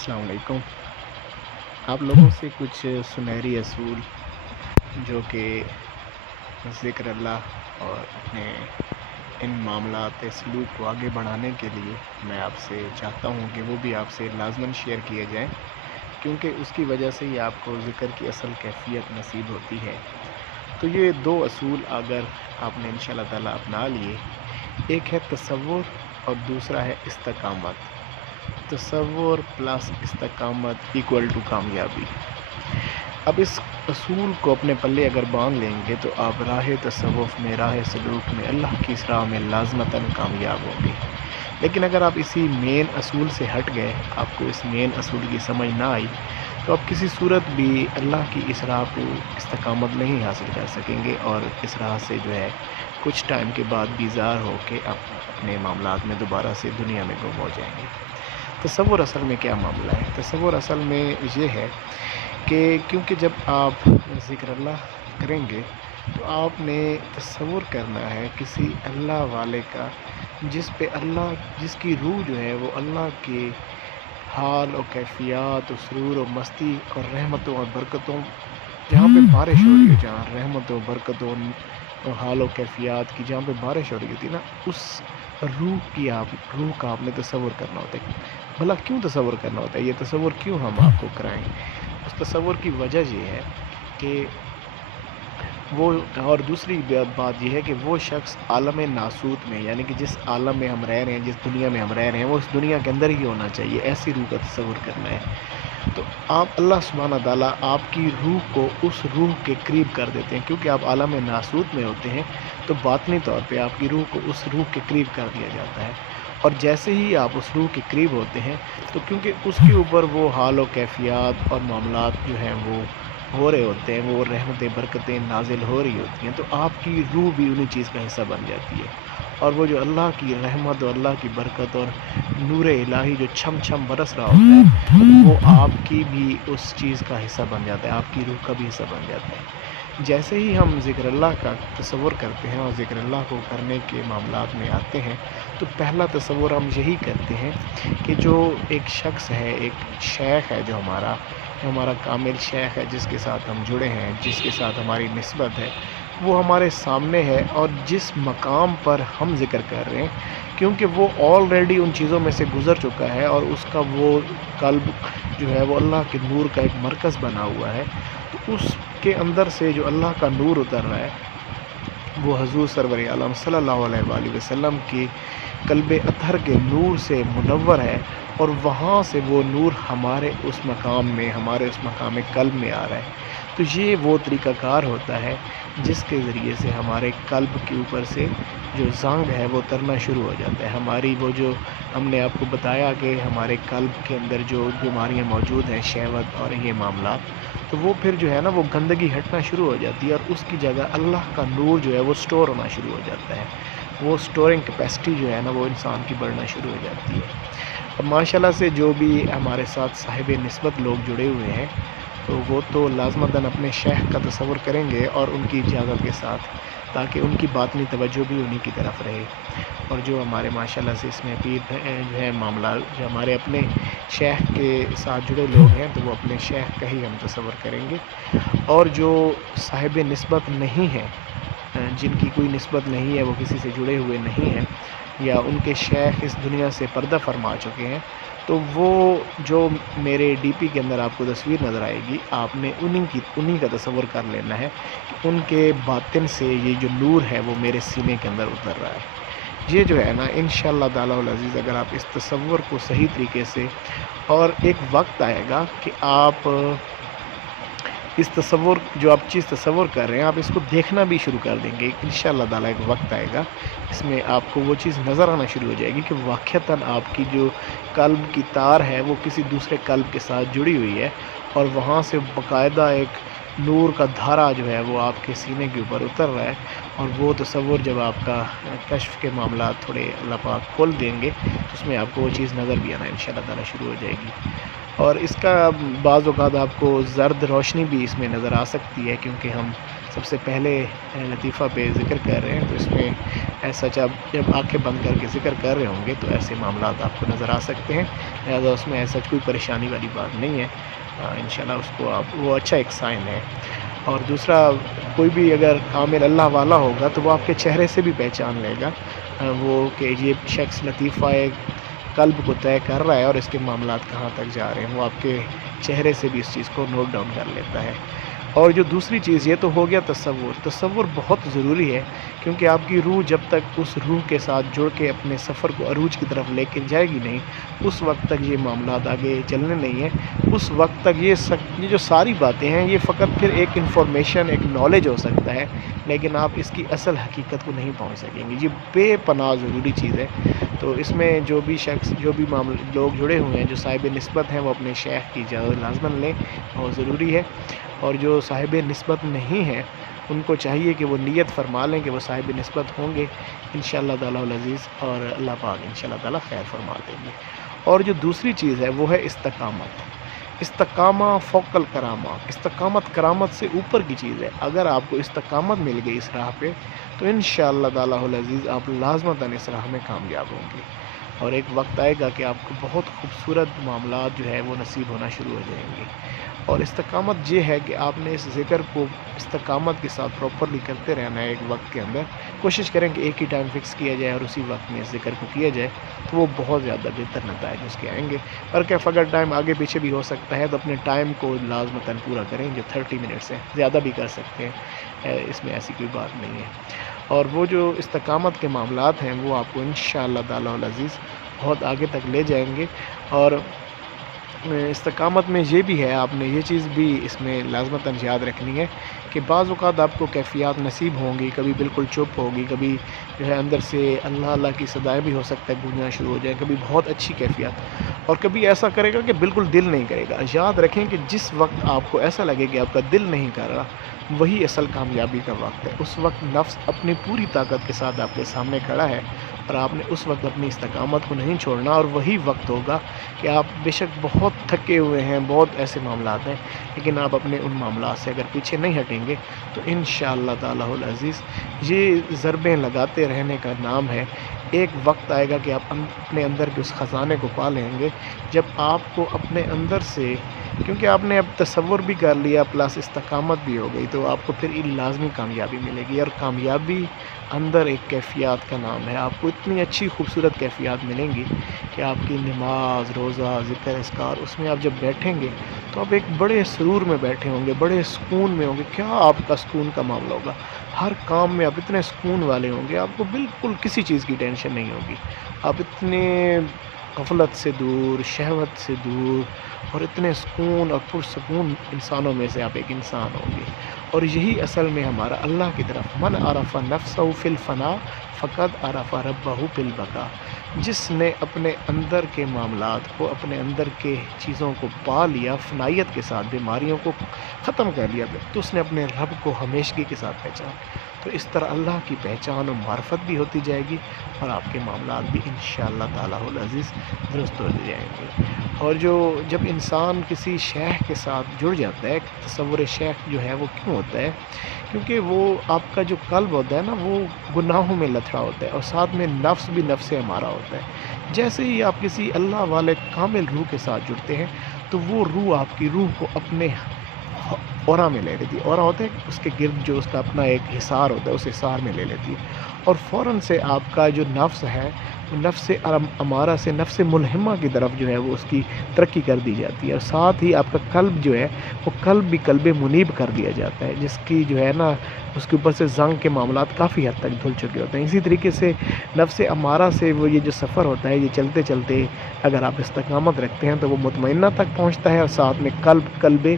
السلام علیکم۔ آپ لوگوں سے کچھ سنہری اصول جو کہ ذکر اللہ اور اپنے ان معاملات سلوک کو آگے بڑھانے کے لیے میں آپ سے چاہتا ہوں کہ وہ بھی آپ سے لازماً شیئر کیے جائیں، کیونکہ اس کی وجہ سے ہی آپ کو ذکر کی اصل کیفیت نصیب ہوتی ہے۔ تو یہ دو اصول اگر آپ نے انشاءاللہ تعالیٰ اپنا لیے، ایک ہے تصور اور دوسرا ہے استقامت۔ تصور پلس استقامت ایکول ٹو کامیابی۔ اب اس اصول کو اپنے پلے اگر باندھ لیں گے تو آپ راہ تصوف میں، راہ سلوک میں، اللہ کی اس راہ میں لازمتاً کامیاب ہوں گے۔ لیکن اگر آپ اسی مین اصول سے ہٹ گئے، آپ کو اس مین اصول کی سمجھ نہ آئی، تو آپ کسی صورت بھی اللہ کی اس راہ کو استقامت نہیں حاصل کر سکیں گے، اور اس راہ سے جو ہے کچھ ٹائم کے بعد بیزار ہو کے آپ اپنے معاملات میں دوبارہ سے دنیا میں گم ہو جائیں گے۔ تصور اصل میں کیا معاملہ ہے؟ تصور اصل میں یہ ہے کہ کیونکہ جب آپ ذکر اللہ کریں گے تو آپ نے تصور کرنا ہے کسی اللہ والے کا، جس کی روح جو ہے وہ اللہ کے حال اور کیفیات و سرور و مستی اور رحمتوں اور برکتوں، جہاں پہ بارش ہو رہی ہے، جہاں رحمتوں برکتوں اور حال و کیفیات کی جہاں پہ بارش ہو رہی ہوتی ہے نا، اس روح کا آپ نے تصور کرنا ہوتا ہے۔ بھلا کیوں تصور کرنا ہوتا ہے؟ یہ تصور کیوں ہم آپ کو کرائیں؟ اس تصور کی وجہ یہ ہے کہ وہ، اور دوسری بات یہ ہے کہ وہ شخص عالم ناسوت میں، یعنی کہ جس عالم میں ہم رہ رہے ہیں، جس دنیا میں ہم رہ رہے ہیں، وہ اس دنیا کے اندر ہی ہونا چاہیے، ایسی روح کا تصور کرنا ہے۔ تو آپ اللہ سبحانہ تعالیٰ آپ کی روح کو اس روح کے قریب کر دیتے ہیں، کیونکہ آپ عالم ناسوت میں ہوتے ہیں تو باطنی طور پہ آپ کی روح کو اس روح کے قریب کر دیا جاتا ہے، اور جیسے ہی آپ اس روح کے قریب ہوتے ہیں تو کیونکہ اس کے اوپر وہ حال و کیفیات اور معاملات جو ہیں وہ ہو رہے ہوتے ہیں، وہ رحمتیں برکتیں نازل ہو رہی ہوتی ہیں، تو آپ کی روح بھی انہی چیز کا حصہ بن جاتی ہے، اور وہ جو اللہ کی رحمت اور اللہ کی برکت اور نور الہی جو چھم چھم برس رہا ہوتا ہے، وہ آپ کی بھی اس چیز کا حصہ بن جاتا ہے، آپ کی روح کا بھی حصہ بن جاتا ہے۔ جیسے ہی ہم ذکر اللہ کا تصور کرتے ہیں اور ذکر اللہ کو کرنے کے معاملات میں آتے ہیں تو پہلا تصور ہم یہی کرتے ہیں کہ جو ایک شخص ہے، ایک شیخ ہے، جو ہمارا کامل شیخ ہے، جس کے ساتھ ہم جڑے ہیں، جس کے ساتھ ہماری نسبت ہے، وہ ہمارے سامنے ہے، اور جس مقام پر ہم ذکر کر رہے ہیں کیونکہ وہ آلریڈی ان چیزوں میں سے گزر چکا ہے، اور اس کا وہ قلب جو ہے وہ اللہ کے نور کا ایک مرکز بنا ہوا ہے، تو اس کے اندر سے جو اللہ کا نور اتر رہا ہے وہ حضور سرور عالم صلی اللہ علیہ وآلہ وسلم کی قلب اطہر کے نور سے منور ہے، اور وہاں سے وہ نور ہمارے اس مقام قلب میں آ رہا ہے۔ تو یہ وہ طریقہ کار ہوتا ہے جس کے ذریعے سے ہمارے قلب کے اوپر سے جو زنگ ہے وہ ترنا شروع ہو جاتا ہے، ہماری وہ جو ہم نے آپ کو بتایا کہ ہمارے قلب کے اندر جو بیماریاں موجود ہیں، شہوت اور یہ معاملات، تو وہ پھر جو ہے نا وہ گندگی ہٹنا شروع ہو جاتی ہے، اور اس کی جگہ اللہ کا نور جو ہے وہ سٹور ہونا شروع ہو جاتا ہے، وہ سٹورنگ کیپیسٹی جو ہے نا وہ انسان کی بڑھنا شروع ہو جاتی ہے۔ اب ماشاءاللہ سے جو بھی ہمارے ساتھ صاحب نسبت لوگ جڑے ہوئے ہیں تو وہ تو لازمتاً اپنے شیخ کا تصور کریں گے، اور ان کی اجازت کے ساتھ، تاکہ ان کی باطنی توجہ بھی انہی کی طرف رہے، اور جو ہمارے ماشاءاللہ سے اس میں پیر جو ہے معاملات، جو ہمارے اپنے شیخ کے ساتھ جڑے لوگ ہیں تو وہ اپنے شیخ کا ہی ہم تصور کریں گے، اور جو صاحب نسبت نہیں ہیں، جن کی کوئی نسبت نہیں ہے، وہ کسی سے جڑے ہوئے نہیں ہیں، یا ان کے شیخ اس دنیا سے پردہ فرما چکے ہیں، تو وہ جو میرے ڈی پی کے اندر آپ کو تصویر نظر آئے گی، آپ نے انہی کا تصور کر لینا ہے کہ ان کے باطن سے یہ جو نور ہے وہ میرے سینے کے اندر اتر رہا ہے۔ یہ جو ہے نا انشاءاللہ تعالی العزیز، اگر آپ اس تصور کو صحیح طریقے سے، اور ایک وقت آئے گا کہ آپ اس تصور، جو آپ چیز تصور کر رہے ہیں، آپ اس کو دیکھنا بھی شروع کر دیں گے، انشاءاللہ تعالیٰ ایک وقت آئے گا اس میں آپ کو وہ چیز نظر آنا شروع ہو جائے گی کہ واقعتاً آپ کی جو قلب کی تار ہے وہ کسی دوسرے قلب کے ساتھ جڑی ہوئی ہے، اور وہاں سے باقاعدہ ایک نور کا دھارا جو ہے وہ آپ کے سینے کے اوپر اتر رہا ہے، اور وہ تصور جب آپ کا کشف کے معاملات تھوڑے اللہ پاک کھول دیں گے تو اس میں آپ کو وہ چیز نظر بھی آنا انشاءاللہ تعالیٰ شروع ہو جائے گی۔ اور اس کا بعض اوقات آپ کو زرد روشنی بھی اس میں نظر آ سکتی ہے، کیونکہ ہم سب سے پہلے لطیفہ پہ ذکر کر رہے ہیں، تو اس میں ایسا جب آنکھیں بند کر کے ذکر کر رہے ہوں گے تو ایسے معاملات آپ کو نظر آ سکتے ہیں، لہٰذا اس میں ایسا کوئی پریشانی والی بات نہیں ہے، انشاءاللہ اس کو وہ اچھا ایک سائن ہے۔ اور دوسرا، کوئی بھی اگر کامل اللہ والا ہوگا تو وہ آپ کے چہرے سے بھی پہچان لے گا وہ کہ یہ شخص لطیفہ قلب کو طے کر رہا ہے اور اس کے معاملات کہاں تک جا رہے ہیں، وہ آپ کے چہرے سے بھی اس چیز کو نوٹ ڈاؤن کر لیتا ہے۔ اور جو دوسری چیز، یہ تو ہو گیا تصور بہت ضروری ہے، کیونکہ آپ کی روح جب تک اس روح کے ساتھ جڑ کے اپنے سفر کو عروج کی طرف لے کے جائے گی نہیں، اس وقت تک یہ معاملات آگے چلنے نہیں ہیں۔ اس وقت تک یہ جو ساری باتیں ہیں یہ فقط پھر ایک انفارمیشن، ایک نالج ہو سکتا ہے، لیکن آپ اس کی اصل حقیقت کو نہیں پہنچ سکیں گے۔ یہ بے پناہ ضروری چیز ہے۔ تو اس میں جو بھی شخص، جو بھی لوگ جڑے ہوئے ہیں جو صاحب نسبت ہیں، وہ اپنے شیخ کی اجازت لازماً لیں، بہت ضروری ہے۔ اور جو صاحب نسبت نہیں ہیں ان کو چاہیے کہ وہ نیت فرما لیں کہ وہ صاحب نسبت ہوں گے انشاءاللہ تعالیٰ العزیز، اور اللہ پاک انشاءاللہ تعالیٰ خیر فرما دیں گے۔ اور جو دوسری چیز ہے وہ ہے استقامت۔ استقامہ فوق الکرامہ، استقامت کرامت سے اوپر کی چیز ہے۔ اگر آپ کو استقامت مل گئی اس راہ پہ تو انشاءاللہ تعالیٰ العزیز آپ لازمتاً اس راہ میں کامیاب ہوں گے، اور ایک وقت آئے گا کہ آپ کو بہت خوبصورت معاملات جو ہے وہ نصیب ہونا شروع ہو جائیں گے۔ اور استقامت یہ ہے کہ آپ نے اس ذکر کو استقامت کے ساتھ پراپرلی کرتے رہنا ہے۔ ایک وقت کے اندر کوشش کریں کہ ایک ہی ٹائم فکس کیا جائے اور اسی وقت میں اس ذکر کو کیا جائے، تو وہ بہت زیادہ بہتر نتائج اس کے آئیں گے۔ اور کہ اگر ٹائم آگے پیچھے بھی ہو سکتا ہے تو اپنے ٹائم کو لازمتاً پورا کریں، جو 30 منٹس ہیں، زیادہ بھی کر سکتے ہیں، اس میں ایسی کوئی بات نہیں ہے۔ اور وہ جو استقامت کے معاملات ہیں وہ آپ کو انشاءاللہ تعالیٰ العزیز بہت آگے تک لے جائیں گے۔ اور استقامت میں یہ بھی ہے، آپ نے یہ چیز بھی اس میں لازمتاً یاد رکھنی ہے کہ بعض اوقات آپ کو کیفیات نصیب ہوں گی، کبھی بالکل چپ ہوگی، کبھی جو ہے اندر سے اللہ اللہ کی صدائیں بھی ہو سکتا ہے گونجنا شروع ہو جائیں، کبھی بہت اچھی کیفیات، اور کبھی ایسا کرے گا کہ بالکل دل نہیں کرے گا۔ یاد رکھیں کہ جس وقت آپ کو ایسا لگے کہ آپ کا دل نہیں کر رہا، وہی اصل کامیابی کا وقت ہے۔ اس وقت نفس اپنی پوری طاقت کے ساتھ آپ کے سامنے کھڑا ہے، اور آپ نے اس وقت اپنی استقامت کو نہیں چھوڑنا، اور وہی وقت ہوگا کہ آپ بے شک بہت تھکے ہوئے ہیں، بہت ایسے معاملات ہیں، لیکن آپ اپنے ان معاملات سے اگر پیچھے نہیں ہٹیں گے تو انشاءاللہ تعالیٰ العزیز یہ ضربیں لگاتے رہنے کا نام ہے۔ ایک وقت آئے گا کہ آپ اپنے اندر کے اس خزانے کو پا لیں گے، جب آپ کو اپنے اندر سے، کیونکہ آپ نے اب تصور بھی کر لیا پلس استقامت بھی ہو گئی، تو آپ کو پھر لازمی کامیابی ملے گی۔ اور کامیابی اندر ایک کیفیات کا نام ہے، آپ کو اتنی اچھی خوبصورت کیفیات ملیں گی کہ آپ کی نماز، روزہ، ذکر اذکار، اس میں آپ جب بیٹھیں گے تو آپ ایک بڑے سرور میں بیٹھے ہوں گے، بڑے سکون میں ہوں گے۔ کیا آپ کا سکون کا معاملہ ہوگا، ہر کام میں آپ اتنے سکون والے ہوں گے، آپ کو بالکل کسی چیز کی ٹینشن نہیں ہوگی، آپ اتنے غفلت سے دور، شہوت سے دور، اور اتنے سکون اور پرسکون انسانوں میں سے آپ ایک انسان ہوں گے۔ اور یہی اصل میں ہمارا اللہ کی طرف، من عرف نفسہ فی الفنا فقد عرف ربہ فی البقاء، جس نے اپنے اندر کے معاملات کو، اپنے اندر کے چیزوں کو پا لیا فنائیت کے ساتھ، بیماریوں کو ختم کر لیا، تو اس نے اپنے رب کو ہمیشگی کے ساتھ پہچان۔ تو اس طرح اللہ کی پہچان و معرفت بھی ہوتی جائے گی، اور آپ کے معاملات بھی انشاءاللہ تعالیٰ العزیز درست ہوتے جائیں گے۔ اور جب انسان کسی شیخ کے ساتھ جڑ جاتا ہے، تصور شیخ جو ہے وہ کیوں ہوتا ہے؟ کیونکہ وہ آپ کا جو قلب ہوتا ہے نا، وہ گناہوں میں لتھڑا ہوتا ہے، اور ساتھ میں نفس بھی نفس ہمارا ہوتا ہے۔ جیسے ہی آپ کسی اللہ والے کامل روح کے ساتھ جڑتے ہیں تو وہ روح آپ کی روح کو اپنے اورا میں لے لیتی ہے۔ اورا ہوتا ہے اس کے گرد جو اس کا اپنا ایک حصار ہوتا ہے، اس حصار میں لے لیتی ہے، اور فوراً سے آپ کا جو نفس ہے وہ نفس امارہ سے نفس ملہمہ کی طرف جو ہے وہ اس کی ترقی کر دی جاتی ہے، اور ساتھ ہی آپ کا قلب جو ہے وہ قلب بھی قلب منیب کر دیا جاتا ہے، جس کی جو ہے نا اس کے اوپر سے زنگ کے معاملات کافی حد تک دھل چکے ہوتے ہیں۔ اسی طریقے سے نفس امارہ سے وہ یہ جو سفر ہوتا ہے، یہ چلتے چلتے اگر آپ استقامت رکھتے ہیں تو وہ مطمئنہ تک پہنچتا ہے، اور ساتھ میں قلب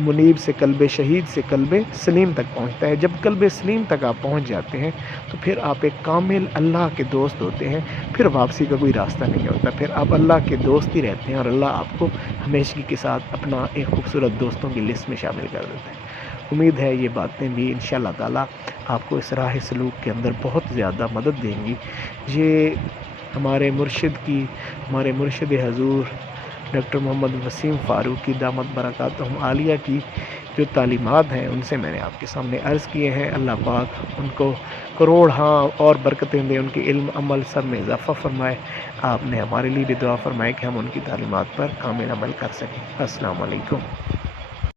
منیب سے قلب شہید سے قلب سلیم تک پہنچتا ہے۔ جب قلب سلیم تک آپ پہنچ جاتے ہیں تو پھر آپ ایک کامل اللہ کے دوست ہوتے ہیں، پھر واپسی کا کوئی راستہ نہیں ہوتا، پھر آپ اللہ کے دوست ہی رہتے ہیں، اور اللہ آپ کو ہمیشگی کے ساتھ اپنا ایک خوبصورت دوستوں کی لسٹ میں شامل کر دیتے ہیں۔ امید ہے یہ باتیں بھی انشاءاللہ تعالیٰ آپ کو اس راہ سلوک کے اندر بہت زیادہ مدد دیں گی۔ یہ ہمارے مرشد حضور ڈاکٹر محمد وسیم فاروقی دامت برکاتہم عالیہ کی جو تعلیمات ہیں ان سے میں نے آپ کے سامنے عرض کیے ہیں۔ اللہ پاک ان کو کروڑ ہاں اور برکتیں دے، ان کے علم عمل سب میں اضافہ فرمائے۔ آپ نے ہمارے لیے بھی دعا فرمائے کہ ہم ان کی تعلیمات پر کامل عمل کر سکیں۔ السلام علیکم۔